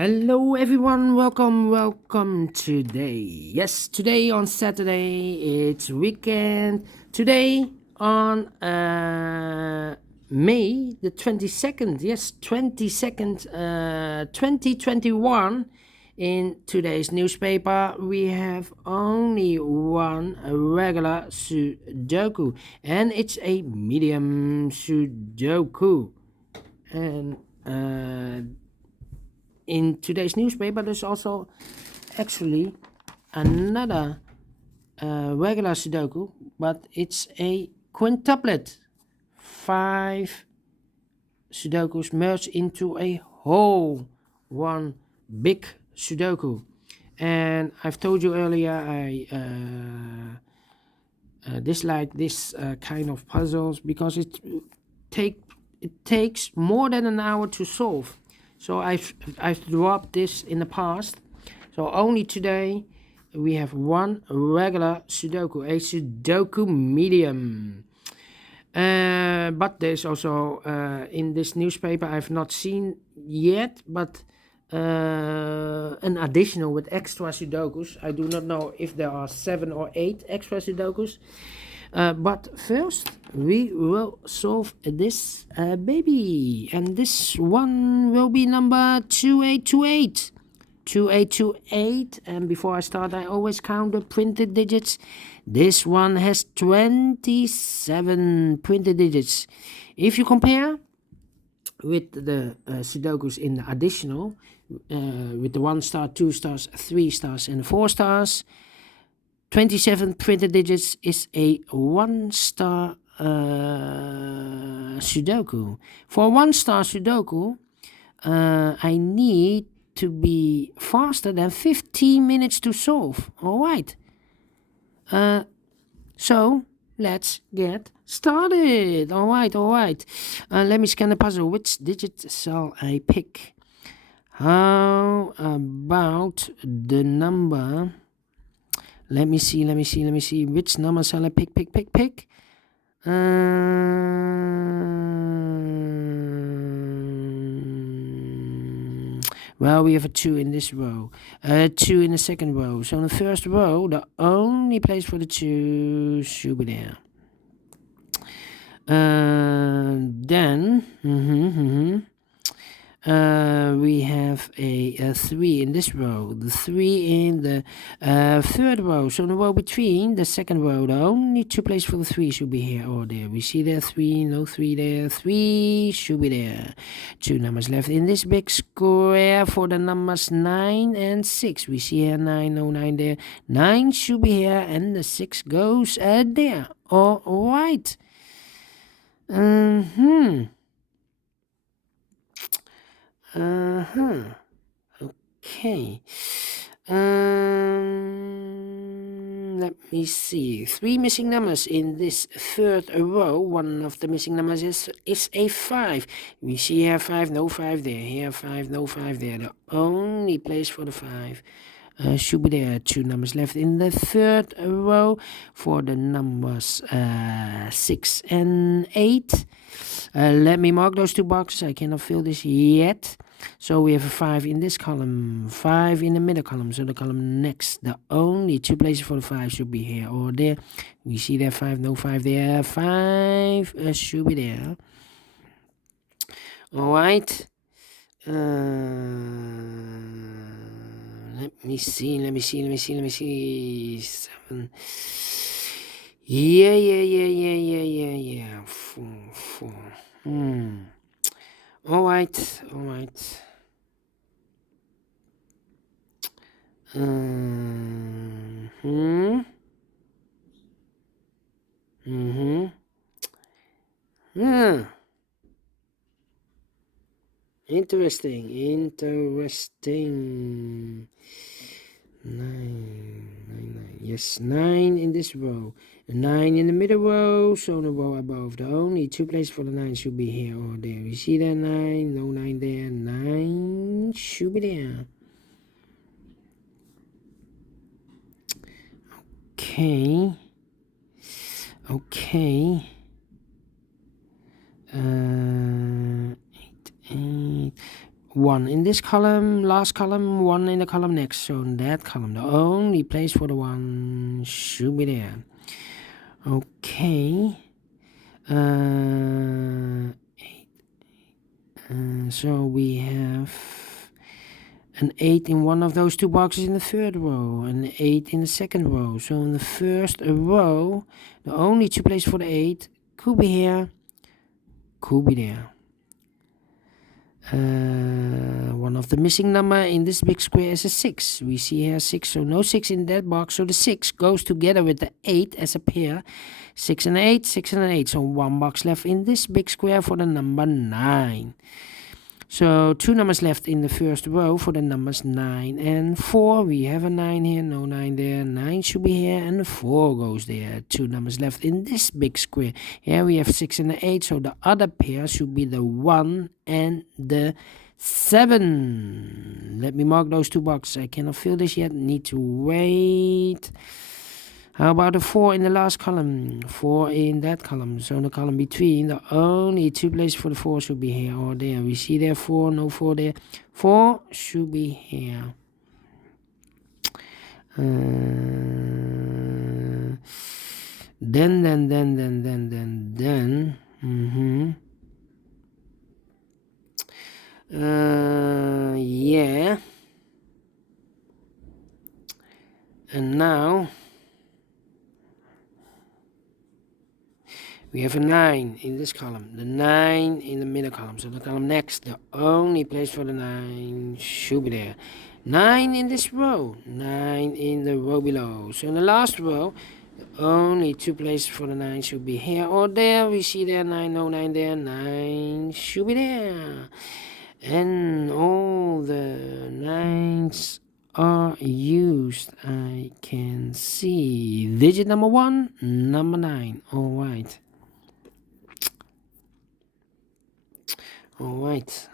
Hello everyone, welcome today. Yes, today on Saturday, it's weekend. Today on May the 22nd, yes, 22nd, 2021, in today's newspaper, we have only one regular Sudoku, and it's a medium Sudoku. And in today's newspaper, there's also actually another regular Sudoku, but it's a quintuplet. 5 Sudokus merged into a whole one big Sudoku. And I've told you earlier, I dislike this kind of puzzles because it takes more than an hour to solve. So I've dropped this in the past. So only today we have one regular Sudoku, a Sudoku Medium. But there's also in this newspaper I've not seen yet, but an additional with extra Sudokus. I do not know if there are 7 or 8 extra Sudokus. But first we will solve this baby, and this one will be number 2828. 2828. And before I start, I always count the printed digits. This one has 27 printed digits. If you compare with the Sudokus in the additional, with the 1 star, 2 stars, 3 stars and 4 stars, 27 printed digits is a 1 star Sudoku. For a 1 star Sudoku, I need to be faster than 15 minutes to solve. Alright. So let's get started. Alright. Let me scan the puzzle. Which digit shall I pick? How about the number? Let me see. Which number shall I pick? Well, we have a 2 in this row, 2 in the second row. So in the first row, the only place for the 2 should be there. Then we have a 3 in this row, the 3 in the third row. So in the row between the second row, the only 2 places for the 3 should be here or there. We see there 3, no 3 there, 3 should be there. 2 numbers left in this big square for the numbers 9 and 6. We see here 9, no 9 there, 9 should be here, and the 6 goes there. All right. Okay. Let me see. 3 missing numbers in this third row. One of the missing numbers is a 5. We see here 5, no 5 there. Here 5, no 5 there. The only place for the 5 should be there. 2 numbers left in the third row for the numbers 6 and 8. Let me mark those 2 boxes. I cannot fill this yet. So we have a 5 in this column, 5 in the middle column. So the column next, the only 2 places for the 5 should be here or there. We see there 5, no 5 there. 5 should be there. All right. Let me see. 7. Yeah. 4. All right. Yeah. Interesting. 9. Yes, 9 in this row. 9 in the middle row, so the row above. The only 2 places for the 9 should be here or there. We see there 9, no 9 there. 9 should be there. Okay. 8. 1 in this column, last column, 1 in the column next. So in that column, the only place for the 1 should be there. Okay. 8. So we have an 8 in one of those two boxes in the third row, and an 8 in the second row. So in the first row, the only two places for the 8 could be here, could be there. One of the missing number in this big square is a 6. We see here 6, so no 6 in that box. So the 6 goes together with the 8 as a pair. 6 and 8, 6 and 8. So one box left in this big square for the number 9. So two numbers left in the first row for the numbers 9 and 4. We have a 9 here, no 9 there. 9 should be here and the 4 goes there. Two numbers left in this big square. Here we have 6 and the 8, so the other pair should be the 1 and the 7. Let me mark those two boxes. I cannot fill this yet, need to wait. How about the 4 in the last column? 4 in that column. So in the column between, the only two places for the 4 should be here or there. We see there 4, no 4 there. 4 should be here. Then. Yeah. And now we have a 9 in this column, the 9 in the middle column. So the column next, the only place for the 9 should be there. 9 in this row, 9 in the row below. So in the last row, the only two places for the 9 should be here or there. We see there 9, no 9 there, 9 should be there. And all the 9s are used. I can see digit number 1, number 9. All right. All right.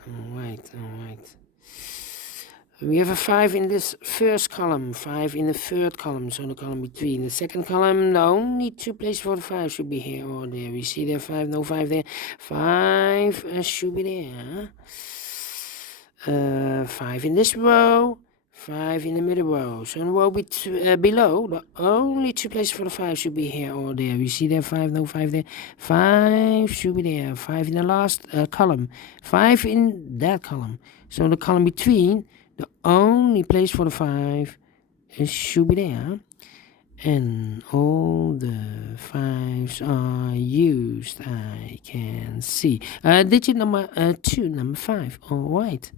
We have a 5 in this first column, 5 in the third column, so the column between. The second column, the only two places for the 5 should be here or there. We see there 5, no 5 there. 5 should be there. 5 in this row, 5 in the middle row. So in the row below, the only two places for the 5 should be here or there. We see there 5, no 5 there. 5 should be there. 5 in the last column, 5 in that column. So the column between, the only place for the 5 should be there. And all the 5s are used. I can see. Digit number 2, number 5. All right.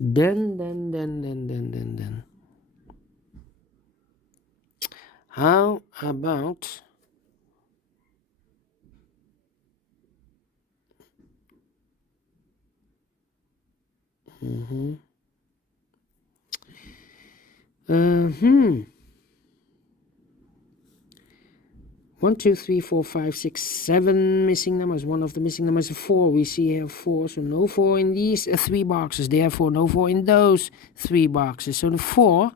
Then. How about One, 2, 3, 4, 5, 6, 7 missing numbers. One of the missing numbers is 4. We see here 4, so no 4 in these 3 boxes. Therefore, no 4 in those 3 boxes. So the 4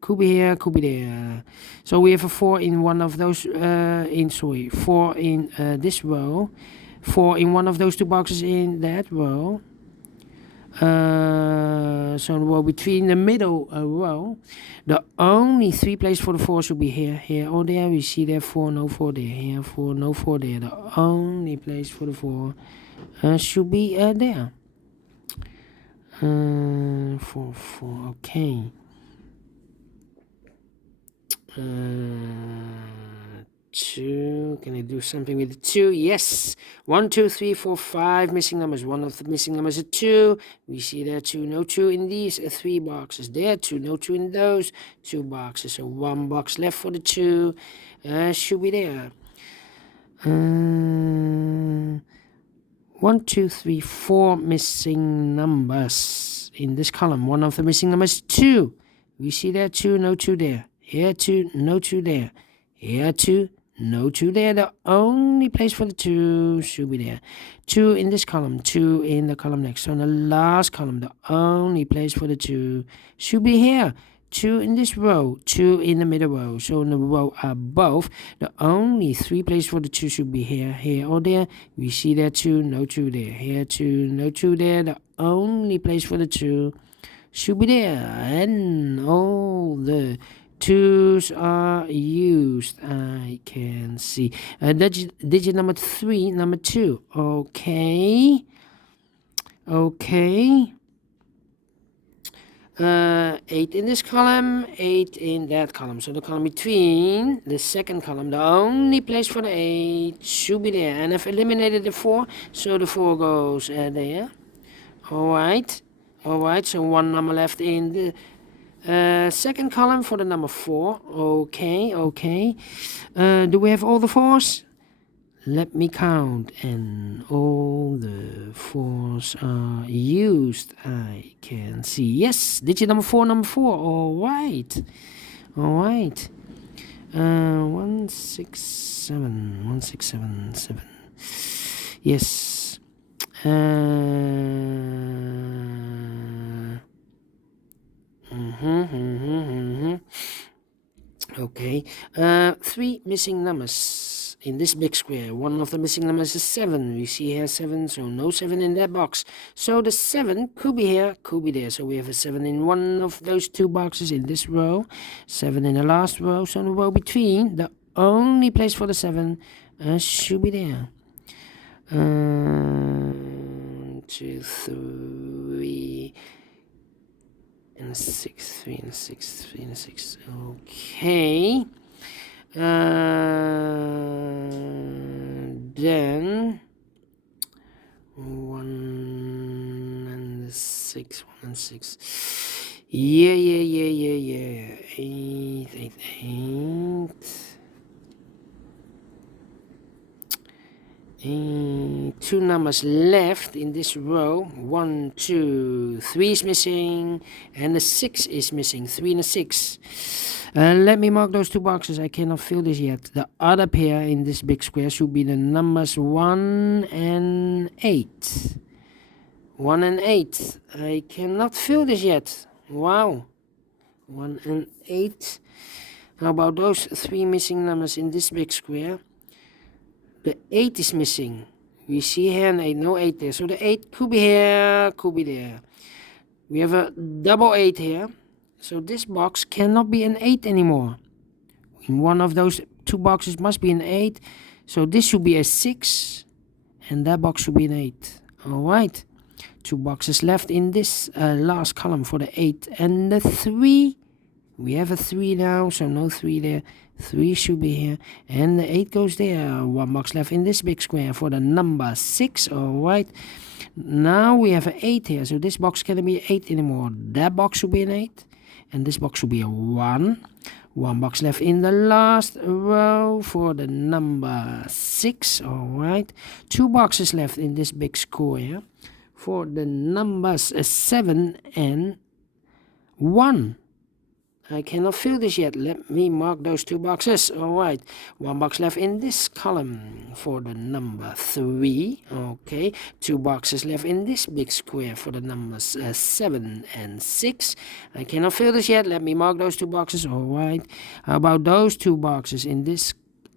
could be here, could be there. So we have a 4 in one of those. 4 in this row. 4 in one of those 2 boxes in that row. So the row between the middle row, the only 3 places for the 4 should be here or there. We see there 4, no 4 there, here 4, no 4 there. The only place for the 4 should be there. 4, okay. 2, can I do something with the 2? Yes. 1, 2, 3, 4, 5 missing numbers. One of the missing numbers is 2. We see there 2, no 2 in these 3 boxes. There 2, no 2 in those 2 boxes. So 1 box left for the 2 should be there. 1, 2, 3, 4 missing numbers in this column. One of the missing numbers is 2. We see there 2, no 2 there. Here 2, no 2 there. Here 2, no 2 there. The only place for the 2 should be there. 2 in this column, 2 in the column next. So in the last column, the only place for the 2 should be here. 2 in this row, 2 in the middle row. So in the row above, the only 3 places for the 2 should be here, here, or there. We see there 2, no 2 there. Here 2, no 2 there. The only place for the 2 should be there. And all the 2's are used. I can see. Digit number 3, number 2. Okay. Okay. 8 in this column, 8 in that column. So the column between the second column, the only place for the 8 should be there. And I've eliminated the 4, so the 4 goes there. Alright. Alright, so 1 number left in the second column for the number 4. Okay, okay. Do we have all the 4's? Let me count, and all the 4's are used. I can see. Yes, digit number 4, number 4. All right. All right. 167, 1677. Yes. Okay. 3 missing numbers. In this big square, one of the missing numbers is 7. We see here 7, so no 7 in that box. So the 7 could be here, could be there. So we have a 7 in one of those 2 boxes in this row, 7 in the last row. So in the row between, the only place for the 7 should be there. 2, 3, and a 6, 3 and a 6, 3 and a 6. Okay. Then 1 and 6, 1 and 6. Yeah. 8, 8, 8. 2 numbers left in this row. 1, 2, 3 is missing, and the 6 is missing. 3 and a 6. Let me mark those 2 boxes. I cannot fill this yet. The other pair in this big square should be the numbers 1 and 8. 1 and 8. I cannot fill this yet. Wow. 1 and 8. How about those 3 missing numbers in this big square? The 8 is missing. We see here an 8, no 8 there. So the 8 could be here, could be there. We have a double 8 here. So this box cannot be an 8 anymore. In one of those 2 boxes must be an 8. So this should be a 6. And that box should be an 8. Alright. 2 boxes left in this last column for the 8 and the 3. We have a 3 now, so no 3 there. 3 should be here. And the 8 goes there. 1 box left in this big square for the number 6. Alright. Now we have an 8 here. So this box cannot be 8 anymore. That box should be an 8. And this box should be a 1. 1 box left in the last row for the number 6. Alright. 2 boxes left in this big square for the numbers 7 and 1. I cannot fill this yet. Let me mark those 2 boxes. Alright. 1 box left in this column for the number 3. Okay. 2 boxes left in this big square for the numbers 7 and 6. I cannot fill this yet. Let me mark those 2 boxes. Alright. How about those 2 boxes in this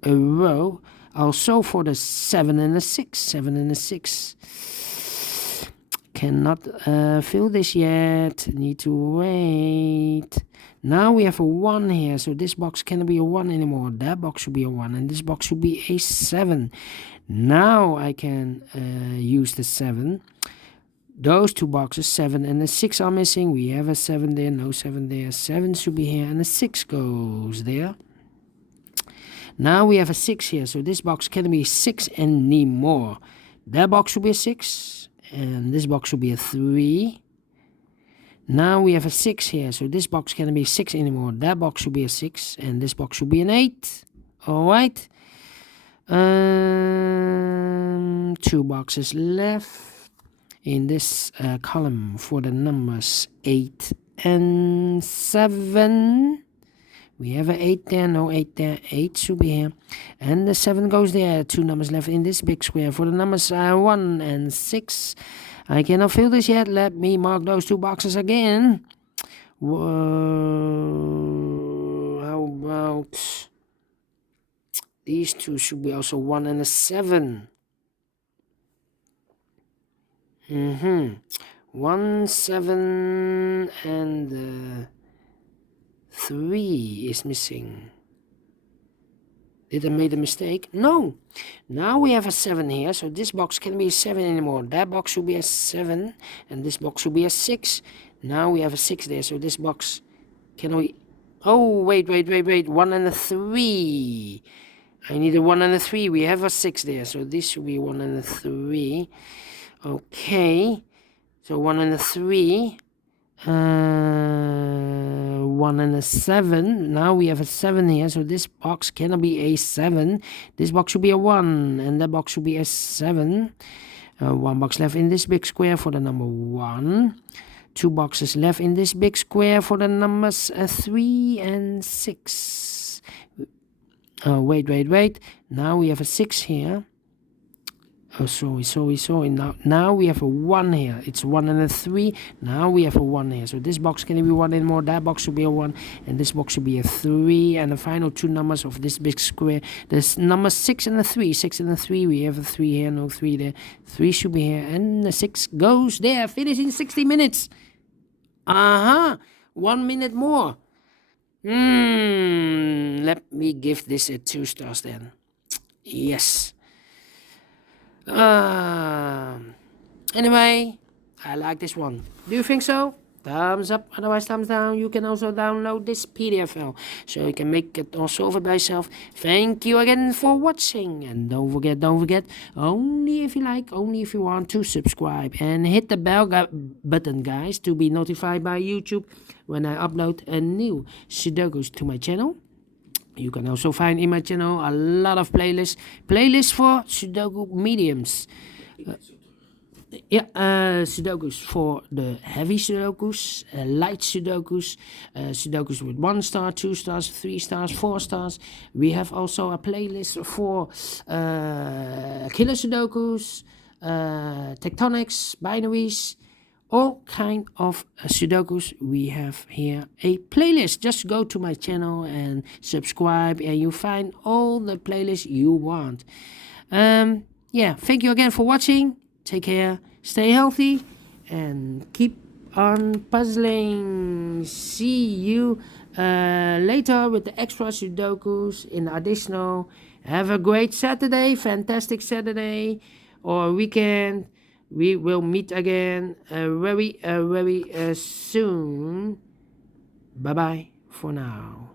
row? Also for the 7 and the 6. 7 and the 6. Cannot fill this yet. Need to wait. Now we have a 1 here, so this box cannot be a 1 anymore. That box should be a 1, and this box should be a 7. Now I can use the 7. Those 2 boxes, 7 and the 6 are missing. We have a 7 there, no 7 there. 7 should be here, and the 6 goes there. Now we have a 6 here, so this box cannot be 6 anymore. That box should be a 6, and this box should be a 3. Now we have a 6 here, so this box cannot be 6 anymore. That box should be a 6, and this box should be an 8. Alright. 2 boxes left in this column for the numbers 8 and 7. We have an 8 there, no 8 there. 8 should be here. And the 7 goes there. 2 numbers left in this big square for the numbers 1 and 6. I cannot fill this yet. Let me mark those 2 boxes again. How about these two? Should be also 1 and a 7. 1, 7, and 3 is missing. Did I make a mistake? No. Now we have a 7 here, so this box can't be a 7 anymore. That box should be a 7, and this box should be a 6. Now we have a 6 there, so this box can we... Oh, wait. 1 and a 3. I need a 1 and a 3. We have a 6 there, so this should be 1 and a 3. Okay. So 1 and a 3. 1 and a 7. Now we have a 7 here, so this box cannot be a 7. This box should be a 1, and that box should be a 7. 1 box left in this big square for the number 1. 2 boxes left in this big square for the numbers 3 and 6. Wait. Now we have a 6 here. Oh, sorry. Now we have a 1 here. It's 1 and a 3. Now we have a 1 here. So this box can't be 1 anymore. That box should be a 1. And this box should be a 3. And the final 2 numbers of this big square. There's number 6 and a 3. 6 and a 3. We have a 3 here. No 3 there. 3 should be here. And the 6 goes there. Finish in 60 minutes. 1 minute more. Let me give this a 2 stars then. Yes. Anyway, I like this one. Do you think so? Thumbs up, otherwise thumbs down. You can also download this PDF file, so you can make it also over by yourself. Thank you again for watching, and don't forget, only if you like, only if you want to subscribe, and hit the bell button, guys, to be notified by YouTube when I upload a new Sudokus to my channel. You can also find in my channel a lot of playlists for Sudoku mediums. Sudokus for the heavy Sudokus, light Sudokus, Sudokus with 1 star, 2 stars, 3 stars, 4 stars. We have also a playlist for killer Sudokus, tectonics, binaries, all kind of Sudokus. We have here a playlist. Just go to my channel and subscribe, and you find all the playlists you want. Thank you again for watching. Take care, stay healthy, and keep on puzzling. See you later with the extra Sudokus in additional. Have a great Saturday, fantastic Saturday or weekend. We will meet again very soon. Bye bye for now.